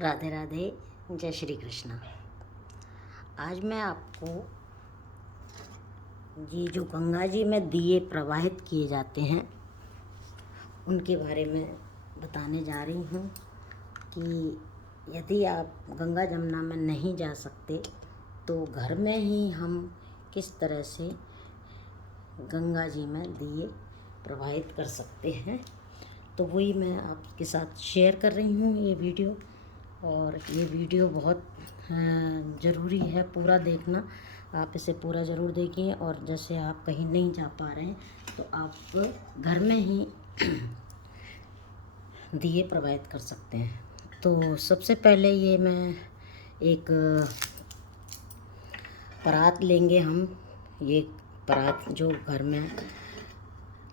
राधे राधे, जय श्री कृष्णा। आज मैं आपको ये जो गंगा जी में दिए प्रवाहित किए जाते हैं उनके बारे में बताने जा रही हूँ कि यदि आप गंगा जमुना में नहीं जा सकते तो घर में ही हम किस तरह से गंगा जी में दिए प्रवाहित कर सकते हैं, तो वही मैं आपके साथ शेयर कर रही हूँ ये वीडियो। और ये वीडियो बहुत ज़रूरी है, पूरा देखना। आप इसे पूरा ज़रूर देखिए। और जैसे आप कहीं नहीं जा पा रहे हैं तो आप घर में ही दिए प्रवाहित कर सकते हैं। तो सबसे पहले ये मैं एक परात लेंगे हम। ये परात जो घर में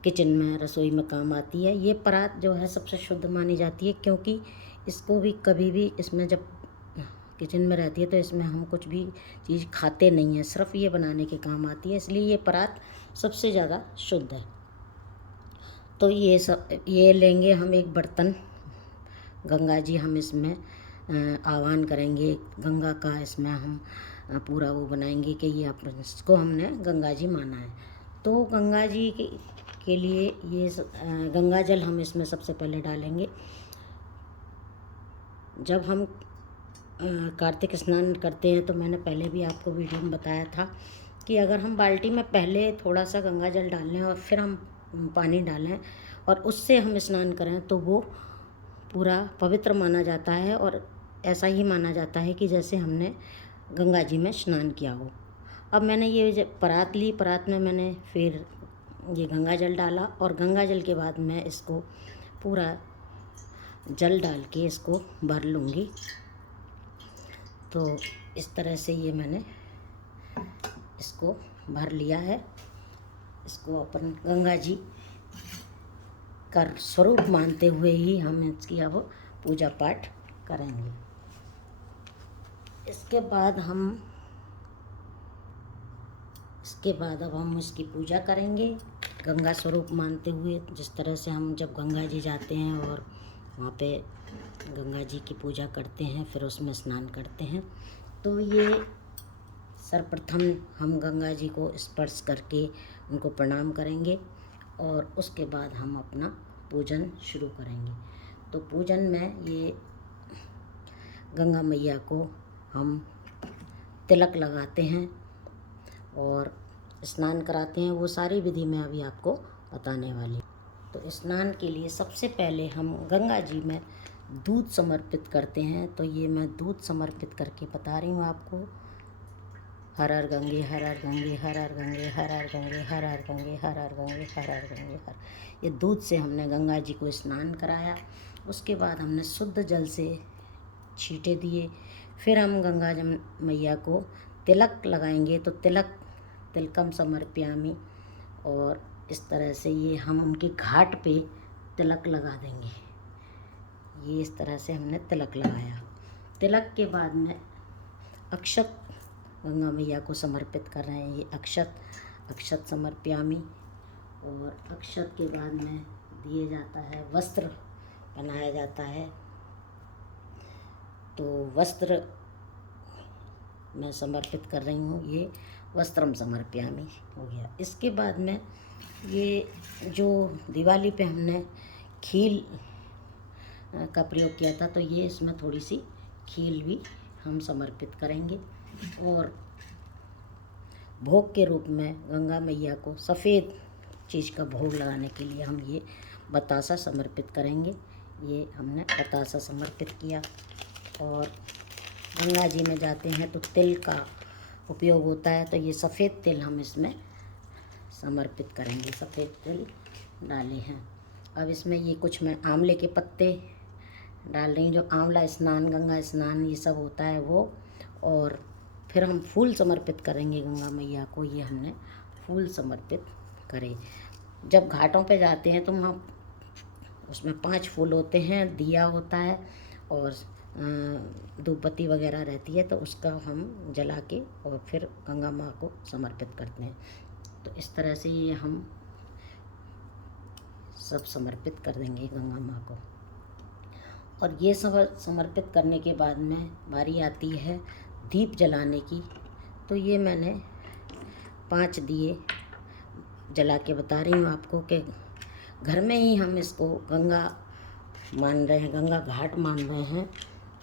किचन में रसोई में काम आती है, ये परात जो है सबसे शुद्ध मानी जाती है, क्योंकि इसको भी कभी भी इसमें जब किचन में रहती है तो इसमें हम कुछ भी चीज़ खाते नहीं हैं, सिर्फ ये बनाने के काम आती है, इसलिए ये परात सबसे ज़्यादा शुद्ध है। तो ये लेंगे हम एक बर्तन। गंगा जी हम इसमें आह्वान करेंगे, गंगा का इसमें हम पूरा वो बनाएंगे कि ये इसको हमने गंगा जी माना है। तो गंगा जी के लिए ये गंगा जल हम इसमें सबसे पहले डालेंगे। जब हम कार्तिक स्नान करते हैं तो मैंने पहले भी आपको वीडियो में बताया था कि अगर हम बाल्टी में पहले थोड़ा सा गंगा जल डाल लें और फिर हम पानी डालें और उससे हम स्नान करें तो वो पूरा पवित्र माना जाता है, और ऐसा ही माना जाता है कि जैसे हमने गंगा जी में स्नान किया हो। अब मैंने ये परात ली, परात में मैंने फिर ये गंगा जल डाला और गंगा जल के बाद मैं इसको पूरा जल डाल के इसको भर लूँगी। तो इस तरह से ये मैंने इसको भर लिया है। इसको अपन गंगा जी का स्वरूप मानते हुए ही हम इसकी अब पूजा पाठ करेंगे। इसके बाद अब हम इसकी पूजा करेंगे गंगा स्वरूप मानते हुए। जिस तरह से हम जब गंगा जी जाते हैं और वहाँ पे गंगा जी की पूजा करते हैं, फिर उसमें स्नान करते हैं, तो ये सर्वप्रथम हम गंगा जी को स्पर्श करके उनको प्रणाम करेंगे और उसके बाद हम अपना पूजन शुरू करेंगे। तो पूजन में ये गंगा मैया को हम तिलक लगाते हैं और स्नान कराते हैं। वो सारी विधि मैं अभी आपको बताने वाली हूँ। तो स्नान के लिए सबसे पहले हम गंगा जी में दूध समर्पित करते हैं। तो ये मैं दूध समर्पित करके बता रही हूँ आपको। हर हर गंगे, हर हर गंगे, हर हर गंगे, हर हर गंगे, हर हर गंगे, हर हर गंगे, हर हर गंगे, हर। ये दूध से हमने गंगा जी को स्नान कराया। उसके बाद हमने शुद्ध जल से छींटे दिए। फिर हम गंगा मैया को तिलक लगाएंगे। तो तिलकम समर्पयामि, और इस तरह से ये हम उनकी घाट पे तिलक लगा देंगे। ये इस तरह से हमने तिलक लगाया। तिलक के बाद में अक्षत गंगा मैया को समर्पित कर रहे हैं। ये अक्षत समर्पयामि, और अक्षत के बाद में दिए जाता है, वस्त्र पहनाया जाता है। तो वस्त्र मैं समर्पित कर रही हूँ। ये वस्त्रम समर्पयामि हो गया। इसके बाद में ये जो दिवाली पे हमने खील का प्रयोग किया था, तो ये इसमें थोड़ी सी खील भी हम समर्पित करेंगे। और भोग के रूप में गंगा मैया को सफ़ेद चीज़ का भोग लगाने के लिए हम ये बतासा समर्पित करेंगे। ये हमने बतासा समर्पित किया। और गंगा जी में जाते हैं तो तिल का उपयोग होता है, तो ये सफ़ेद तिल हम इसमें समर्पित करेंगे। सफ़ेद तिल डाले हैं। अब इसमें ये कुछ मैं आंवले के पत्ते डाल रही हूँ। जो आंवला स्नान, गंगा स्नान ये सब होता है वो। और फिर हम फूल समर्पित करेंगे गंगा मैया को। ये हमने फूल समर्पित करे। जब घाटों पे जाते हैं तो वहाँ उसमें 5 फूल होते हैं, दिया होता है और धूपबत्ती वगैरह रहती है, तो उसका हम जला के और फिर गंगा माँ को समर्पित करते हैं। तो इस तरह से ये हम सब समर्पित कर देंगे गंगा माँ को। और ये सब समर्पित करने के बाद में बारी आती है दीप जलाने की। तो ये मैंने 5 दिए जला के बता रही हूँ आपको कि घर में ही हम इसको गंगा मान रहे हैं, गंगा घाट मान रहे हैं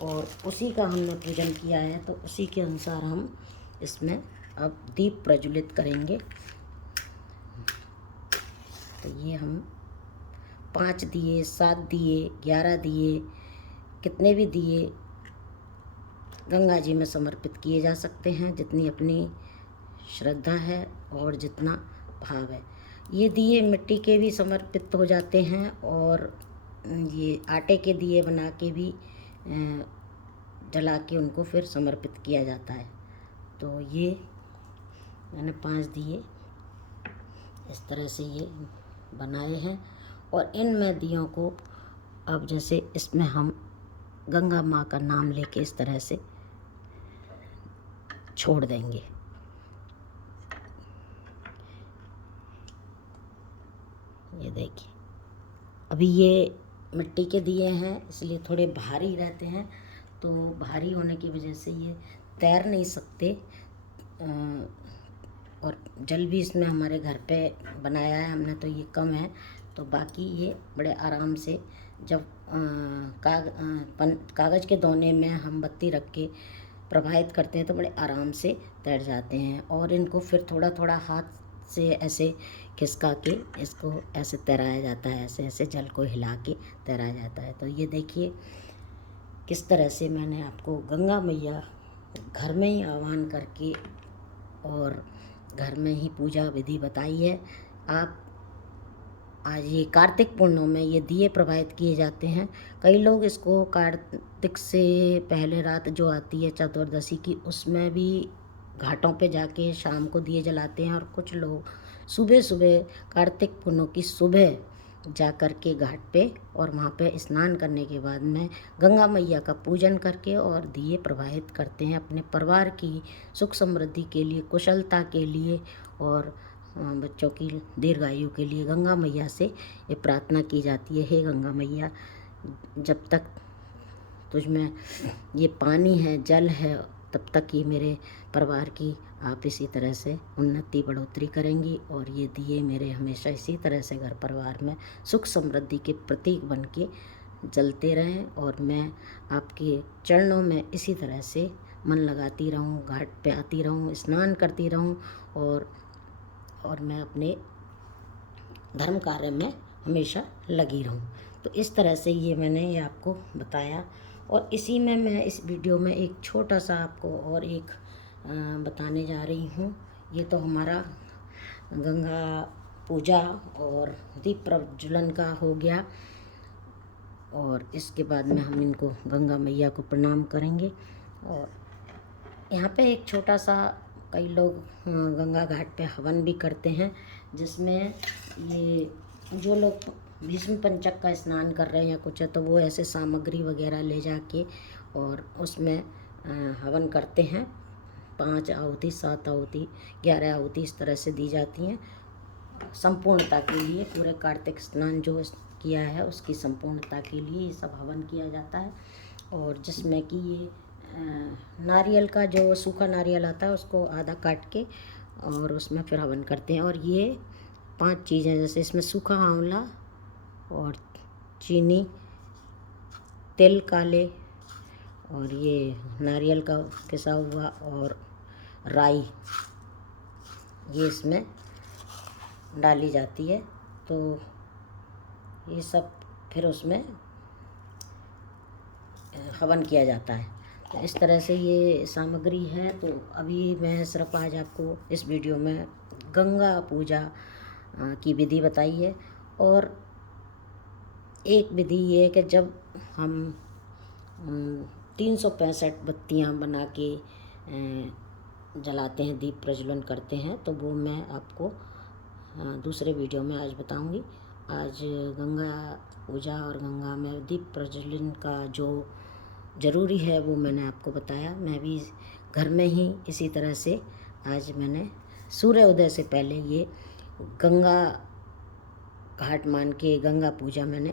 और उसी का हमने पूजन किया है, तो उसी के अनुसार हम इसमें अब दीप प्रज्वलित करेंगे। तो ये हम 5 दिए, 7 दिए, 11 दिए, कितने भी दिए गंगा जी में समर्पित किए जा सकते हैं, जितनी अपनी श्रद्धा है और जितना भाव है। ये दिए मिट्टी के भी समर्पित हो जाते हैं और ये आटे के दिए बना के भी जला के उनको फिर समर्पित किया जाता है। तो ये मैंने 5 दिए इस तरह से ये बनाए हैं और इनमें दियों को अब जैसे इसमें हम गंगा माँ का नाम लेके इस तरह से छोड़ देंगे। ये देखिए, अभी ये मिट्टी के दिए हैं इसलिए थोड़े भारी रहते हैं, तो भारी होने की वजह से ये तैर नहीं सकते और जल भी इसमें हमारे घर पे बनाया है हमने तो ये कम है, तो बाकी ये बड़े आराम से जब कागज़ के दोने में हम बत्ती रख के प्रवाहित करते हैं तो बड़े आराम से तैर जाते हैं। और इनको फिर थोड़ा थोड़ा हाथ से ऐसे खिसका के इसको ऐसे तैराया जाता है, ऐसे ऐसे जल को हिला के तैराया जाता है। तो ये देखिए किस तरह से मैंने आपको गंगा मैया घर में ही आह्वान करके और घर में ही पूजा विधि बताई है। आप आज ये कार्तिक पूर्णिमा में ये दिए प्रवाहित किए जाते हैं। कई लोग इसको कार्तिक से पहले रात जो आती है चतुर्दशी की, उसमें भी घाटों पे जाके शाम को दिए जलाते हैं और कुछ लोग सुबह सुबह कार्तिक पूर्णिमा की सुबह जा कर के घाट पे और वहाँ पे स्नान करने के बाद में गंगा मैया का पूजन करके और दिए प्रवाहित करते हैं अपने परिवार की सुख समृद्धि के लिए, कुशलता के लिए और बच्चों की दीर्घायु के लिए गंगा मैया से ये प्रार्थना की जाती है, हे गंगा मैया जब तक तुझ में ये पानी है, जल है, तब तक ये मेरे परिवार की आप इसी तरह से उन्नति बढ़ोतरी करेंगी और ये दिए मेरे हमेशा इसी तरह से घर परिवार में सुख समृद्धि के प्रतीक बन के जलते रहें और मैं आपके चरणों में इसी तरह से मन लगाती रहूं, घाट पे आती रहूं, स्नान करती रहूं और मैं अपने धर्म कार्य में हमेशा लगी रहूं। तो इस तरह से ये मैंने ये आपको बताया और इसी में मैं इस वीडियो में एक छोटा सा आपको और एक बताने जा रही हूँ। ये तो हमारा गंगा पूजा और दीप प्रज्वलन का हो गया और इसके बाद में हम इनको गंगा मैया को प्रणाम करेंगे। और यहाँ पे एक छोटा सा कई लोग गंगा घाट पे हवन भी करते हैं, जिसमें ये जो लोग भीष्म पंचक का स्नान कर रहे हैं या कुछ है तो वो ऐसे सामग्री वगैरह ले जाके और उसमें हवन करते हैं। 5 आहुति, 7 आहुति, 11 आहुति इस तरह से दी जाती हैं संपूर्णता के लिए। पूरे कार्तिक स्नान जो किया है उसकी संपूर्णता के लिए ये सब हवन किया जाता है। और जिसमें कि ये नारियल का जो सूखा नारियल आता है उसको आधा काट के और उसमें फिर हवन करते हैं। और ये 5 चीज़ें जैसे इसमें सूखा आंवला और चीनी, तिल काले और ये नारियल का पिसा हुआ और राई ये इसमें डाली जाती है। तो ये सब फिर उसमें हवन किया जाता है। तो इस तरह से ये सामग्री है। तो अभी मैं सिर्फ आज आपको इस वीडियो में गंगा पूजा की विधि बताई है। और एक विधि ये है कि जब हम 365 बत्तियां बना के जलाते हैं, दीप प्रज्वलन करते हैं, तो वो मैं आपको दूसरे वीडियो में आज बताऊंगी। आज गंगा पूजा और गंगा में दीप प्रज्वलन का जो ज़रूरी है वो मैंने आपको बताया। मैं भी घर में ही इसी तरह से आज मैंने सूर्य उदय से पहले ये गंगा घाट मान के गंगा पूजा मैंने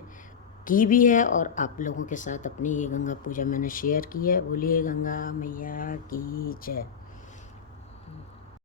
की भी है और आप लोगों के साथ अपनी ये गंगा पूजा मैंने शेयर की है। बोलिए गंगा मैया की जय।